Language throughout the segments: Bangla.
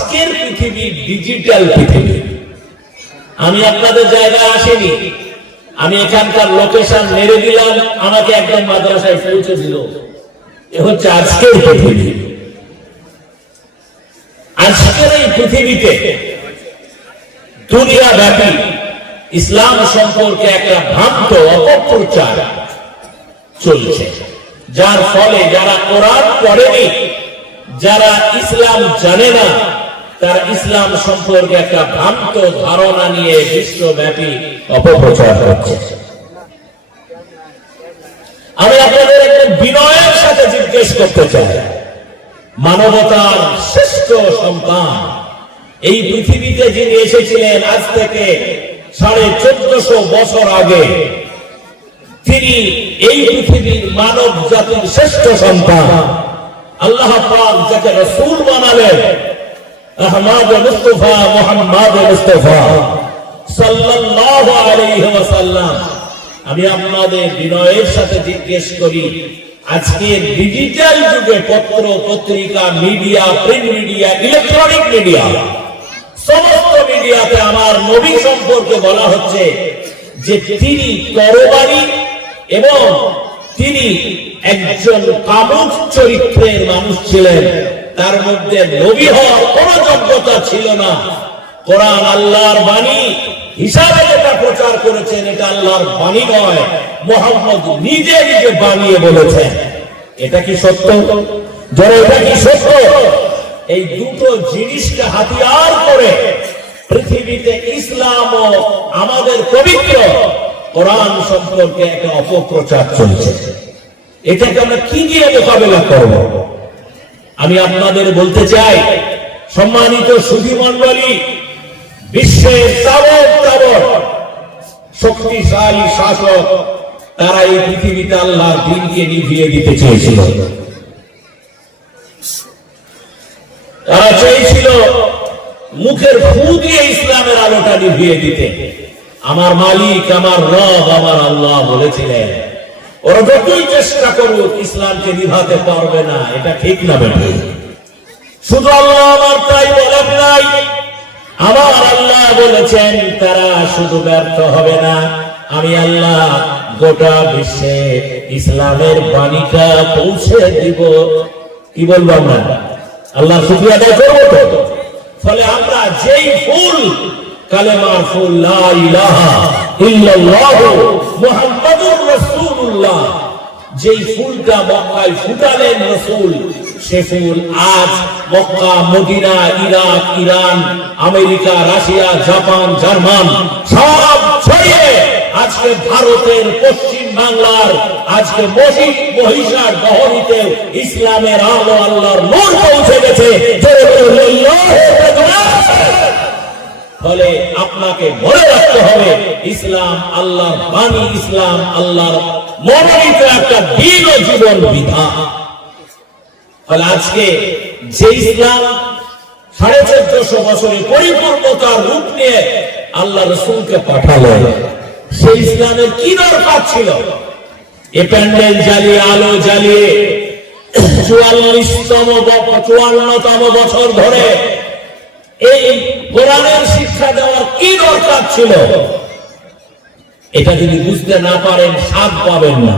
আজকের পৃথিবী ডিজিটাল পৃথিবী। আমি আপনাদের জায়গায় আসিনি। আমি এখানকার লোকেশন মেরে দিলাম, আমাকে একদম মাদ্রাসায় পৌঁছে দিল। এ হচ্ছে আজকের পৃথিবী। আজকের এই পৃথিবীতে দুনিয়া ব্যাপী ইসলাম সম্পর্কে একটা ভ্রান্ত অপপ্রচার চলছে। যার ফলে যারা কোরআন পড়েনি, যারা ইসলাম জানে না তারা ইসলাম সম্পর্কে একটা ভ্রান্ত ধারণা নিয়ে বিশ্বব্যাপী অপপ্রচার করছে আমি আপনাদের একটু বিনয়ের সাথে জিজ্ঞেস করতে চাই। মানবতার শ্রেষ্ঠ সন্তান, এই পৃথিবীতে যিনি এসেছিলেন আজ থেকে সাড়ে চোদ্দশো বছর আগে, তিনি এই পৃথিবীর মানব জাতির শ্রেষ্ঠ সন্তান। আল্লাহ পাক যাকে রসুল বানালেন আহমদ মুস্তফা মোহাম্মদ মুস্তফা। সাল্লাল্লাহু আলাইহি ওয়াসাল্লাম। আমি আপনাদের বিনয়ের সাথে জিজ্ঞেস করি, আজকে ডিজিটাল যুগে পত্র, পত্রিকা media print media electronic media সমস্ত মিডিয়াতে আমার নবী সম্পর্কে বলা হচ্ছে যে তিনি তরবারি এবং তিনি একজন কামুক চরিত্রের মানুষ ছিলেন। তার মধ্যে নবী হওয়ার কোন যোগ্যতা ছিল না। কোরআন আল্লাহর বাণী হিসাবে যেটা প্রচার করেছেন, এটা আল্লাহর বাণী নয়, মোহাম্মদ নিজে নিজে বানিয়ে বলেছেন। এটা কি সত্য? যারা এটা কি সত্য? এই দুটো জিনিসকে হাতিয়ার করে পৃথিবীতে ইসলাম ও আমাদের পবিত্র কোরআন সম্পর্কে একটা অপপ্রচার চলছে। এটাকে আমরা কি দিয়ে মোকাবেলা করব? আমি আপনাদের বলতে চাই, সম্মানিত সুধী মন্ডলী বিশ্বের তাবৎ তাবৎ শক্তিশালী শাসক, তারা এই পৃথিবীতে আল্লাহর দিনকে নিভিয়ে দিতে চেয়েছিল। তারা চেয়েছিল মুখের ফু দিয়ে ইসলামের আলোটা নিভিয়ে দিতে। আমার মালিক, আমার রব, আমার আল্লাহ বলেছিলেন ওরা যতই চেষ্টা করুক, ইসলামকে নিভাতে পারবে না। এটা ঠিক না শুধু আল্লাহ আমার তাই বলেন নাই। আমার আল্লাহ বলেছেন, তারা শুধু ব্যর্থ হবে না। আমি আল্লাহ গোটা বিশ্বে ইসলামের বাণীটা পৌঁছে দিব। কি বলব আমরা? আল্লাহ করব তো? ফলে আমরা যেই ফুল, কালেমার ফুল, লা ইলাহা ইল্লাল্লাহ মুহাম্মাদুর যেই ফুলটা মক্কায় ফুটালেন সে ফুল আজ Mecca, Medina, Iraq, Iran, America, Russia, Japan, German, সব ছড়িয়ে আজকে ভারতের পশ্চিম বাংলার, আজকে মহিষ মহিষার গহরিতে ইসলামের আলো আল্লাহর নূর পৌঁছে গেছে জোরে বলুন, আল্লাহু আকবার। ফলে আপনাকে মনে রাখতে হবে, ইসলাম আল্লাহর বাণী, ইসলাম আল্লাহর মনোনীত একটা দিন ও জীবন বিধান। ফলে আজকে যে ইসলাম সাড়ে চোদ্দশো বছরে পরিপূর্ণতার রূপ নিয়ে আল্লাহ রসুলকে পাঠালো, সেই ইসলামের কি দরকার ছিল? এ প্যান্ডেল জ্বালিয়ে, আলো জ্বালিয়ে চুয়াল্লিশতম চুয়ান্নতম বছর ধরে এই কোরআনের শিক্ষা দেওয়ার কি দরকার ছিল? এটা যদি বুঝতে না পারেন পাবেন না।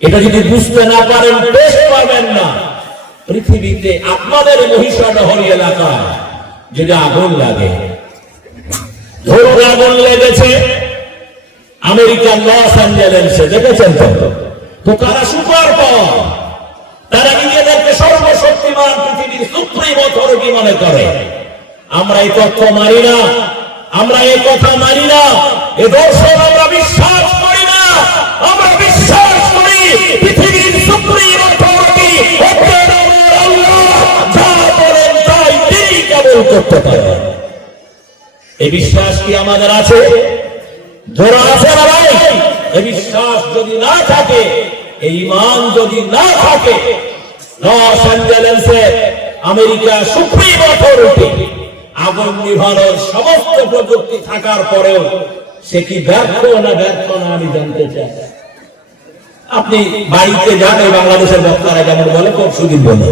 এটা যদি বুঝতে না পারেন পাবেন না। পৃথিবীতে আপনাদের এলাকায় যদি আগুন লাগে। আগুন লেগেছে। আমেরিকার লস অ্যাঞ্জেলেসে, দেখেছেন তো? তো তারা সুপার পাওয়ার, তারা নিজেদেরকে সর্বশক্তিমান পৃথিবীর সুপ্রিম অথরিটি মনে করে। আমরা এই তথ্য মানি না। আমরা এই কথা মানি না। এ দর্শন আমরা বিশ্বাস করি না। আমরা বিশ্বাস করি পৃথিবীর সুপ্রিম অথরিটি তাই করতে বিশ্বাস কি আমাদের আছে? বিশ্বাস যদি না থাকে ইমান যদি না থাকে আমেরিকা সুপ্রিম অথরিটি আগুন নিভানোর সমস্ত প্রযুক্তি থাকার পরেও সে কি ব্যর্থ না ব্যর্থ না আমি জানতে চাই। আপনি বাড়িতে যান বাংলাদেশের বক্তারা যেমন বলে পরশুদিন বলে